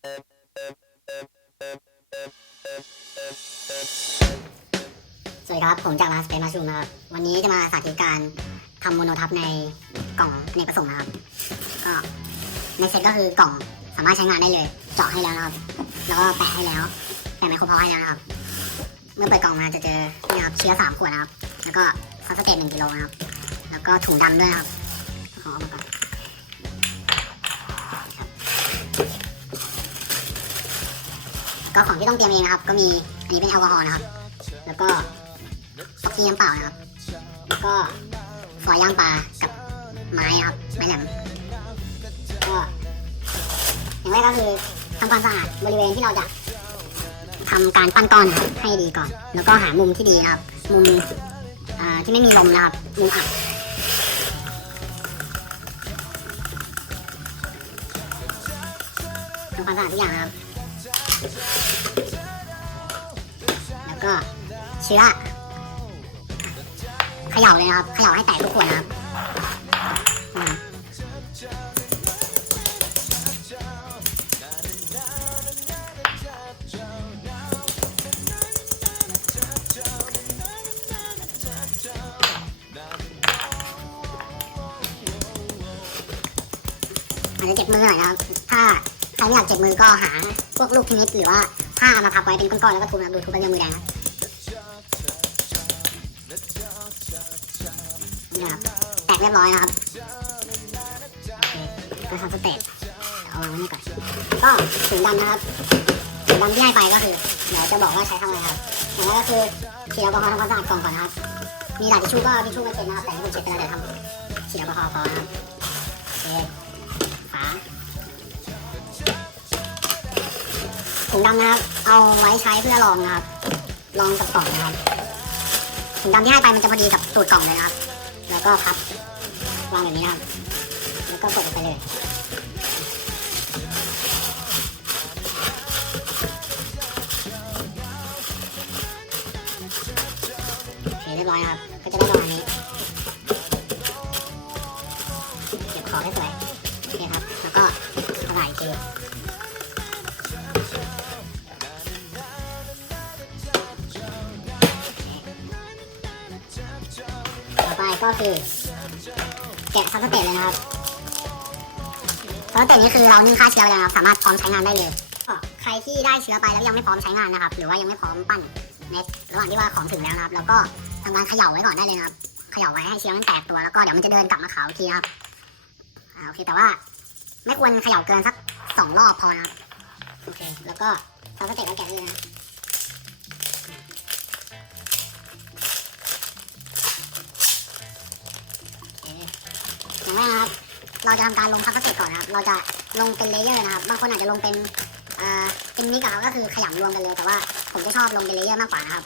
สวัสดีครับ ผมจากร้านสเปนมาชูนะครับ วันนี้จะมาสาธิตการทำโมโนทับในกล่องในประสงค์นะครับ ก็ในเซ็ตก็คือกล่องสามารถใช้งานได้เลย เจาะให้แล้วนะครับ แล้วก็แปะให้แล้วแปะไมโครพอให้แล้วนะครับ เมื่อเปิดกล่องมาจะเจอนี่นะครับเชื้อสามขวดนะครับ แล้วก็ซัสเตตหนึ่งกิโลนะครับ แล้วก็ถุงดำด้วยนะครับขอเอามาก่อน ก็ของที่ต้องเตรียมเองนะครับ ก็มีอันนี้เป็นแอลกอฮอล์นะครับ แล้วก็ฟอกกี้น้ำเปล่านะครับ แล้วก็ฝอยย่างปลากับไม้นะครับ ไม้แหลม ก็อย่างแรกก็คือทำความสะอาดบริเวณที่เราจะทำการปั้นก้อนนะครับให้ดีก่อน แล้วก็หามุมที่ดีนะครับ มุมอ่าที่ไม่มีลมนะครับ มุมอับทำความสะอาดทุกอย่างนะครับ ก็เชื้อเขย่าเลยนะครับเขย่าให้แตกทุกขวดนะครับอืมอาจจะเจ็บมือหน่อยนะครับ ถ้าใครไม่อยากเจ็บมือก็หาพวกลูกเทนนิสหรือว่า ผ้ามาพับไว้เป็นก้อนๆแล้วก็ทุบนะดูทุบไปเรื่องมือแดงนะนี่นะครับแตกเรียบร้อยนะครับโอเคก็ทำสเตปเอาวางไว้นี่ก่อนก็ถุงดำนะครับถุงดำที่ให้ไปก็คือ เดี๋ยวจะบอกว่าใช้ทำอะไรครับอย่างแรกก็คือฉีดแอลกอฮอล์ทำความสะอาดกล่องก่อนนะครับ มีหลายทิชชู่ก็ทิชชู่ไม่เป็นนะครับแต่ที่ผมเช็ดไปแล้วเดี๋ยวทำฉีดแอลกอฮอล์พอนะครับโอเคฝา ถุงดำนะครับ เอาไว้ใช้เพื่อลองนะครับ ลองกับกล่องนะครับ ถุงดำที่ให้ไปมันจะพอดีกับตูดกล่องเลยนะครับ แล้วก็พับวางแบบนี้นะครับ แล้วก็กดไปเลยเคเรียบร้อยครับ ก็จะได้ประมาณนี้ เก็บของให้สวย ก็คือแกะซับสเตตเลยนะครับซับสเตตนี้คือเรานึ่งฆ่าเชื้อไปแล้วนะครับ สามารถพร้อมใช้งานได้เลยก็ใครที่ได้เชื้อไปแล้วยังไม่พร้อมใช้งานนะครับ หรือว่ายังไม่พร้อมปั้นเม็ดระหว่างที่ว่าของถึงแล้วนะครับ แล้วก็ทำการเขย่าไว้ก่อนได้เลยนะครับ เขย่าไว้ให้เชื้อมันแตกตัว แล้วก็เดี๋ยวมันจะเดินกลับมาขาวอีกทีครับโอเคแต่ว่าไม่ควรเขย่าเกินสักสองรอบพอนะครับ โอเค แล้วก็ซับสเตตก็แกะได้เลยนะ เราจะทำการลงพักเกษตรก่อนนะครับ เราจะลงเป็นเลเยอร์นะครับ บางคนอาจจะลงเป็นเอ่อเป็นนิกอะครับก็คือขยำรวมกันเลย แต่ว่าผมจะชอบลงเป็นเลเยอร์มากกว่านะครับ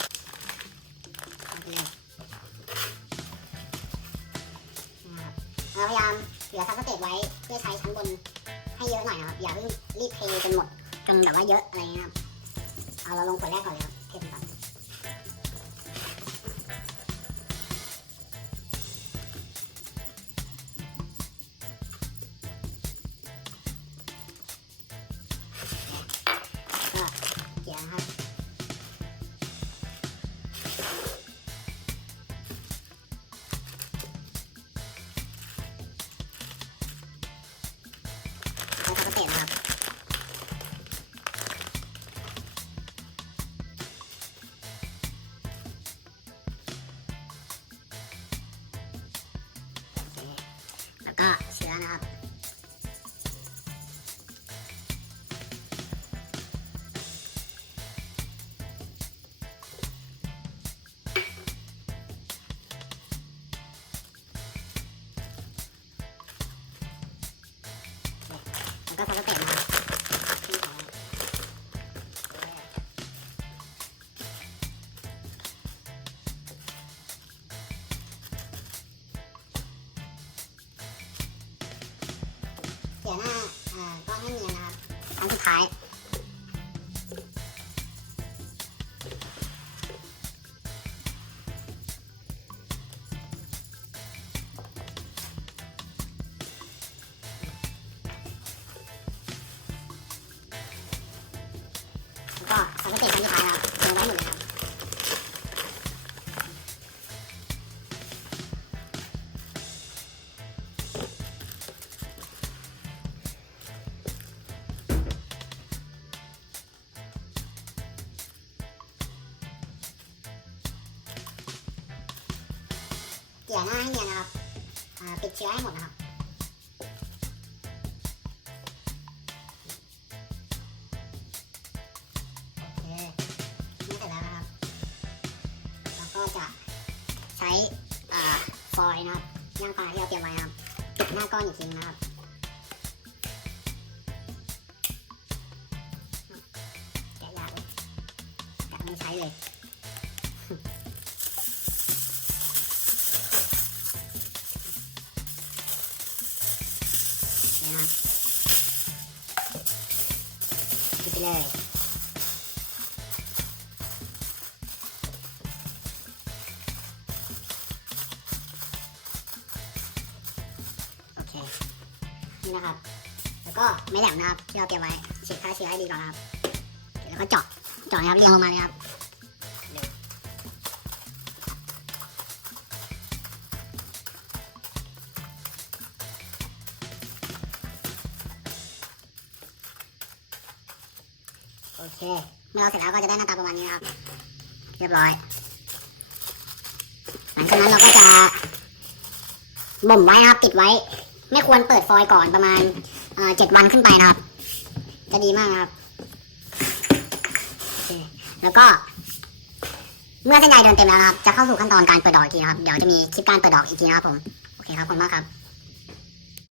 เราพยายามเหลือพักเกตไว้เพื่อใช้ชั้นบนให้เยอะหน่อยนะครับ อย่าเพิ่งรีบเทจนหมดจนแบบว่าเยอะอะไรเงี้ยนะครับ เอาเราลงขวดแรกก่อนเลยครับ แล้วก็เตะนะ tapa, tapa. สเต็ปขั้นสุดท้ายนะครับเทไว้หมดเลยครับเกี่ยหน้าให้เนียนนะครับ ปิดเชื้อให้หมดนะครับ ปิดหน้าก้อนอีกทีนึงนะครับแกะยากเลยแกะไม่ใช้เลยนะครับปิดไปเลย นะครับ แล้วก็ไม่แหลมนะครับที่เราเตรียมไว้ฉีดฆ่าเชื้อให้ดีก่อนนะครับ แล้วก็เจาะเจาะนะครับเรียงลงมาเลยครับโอเค เมื่อเราเสร็จแล้วก็จะได้หน้าตาประมาณนี้นะครับ เรียบร้อย หลังจากนั้นเราก็จะบ่มไว้นะครับปิดไว้ ไม่ควรเปิดฟอยล์ก่อนประมาณเจ็ดวันขึ้นไปนะครับ จะดีมากนะครับ แล้วก็เมื่อเส้นใยเดินเต็มแล้วนะครับ จะเข้าสู่ขั้นตอนการเปิดดอกอีกทีนะครับ เดี๋ยวจะมีคลิปการเปิดดอกอีกทีนะครับผม โอเคครับ ขอบคุณมากครับ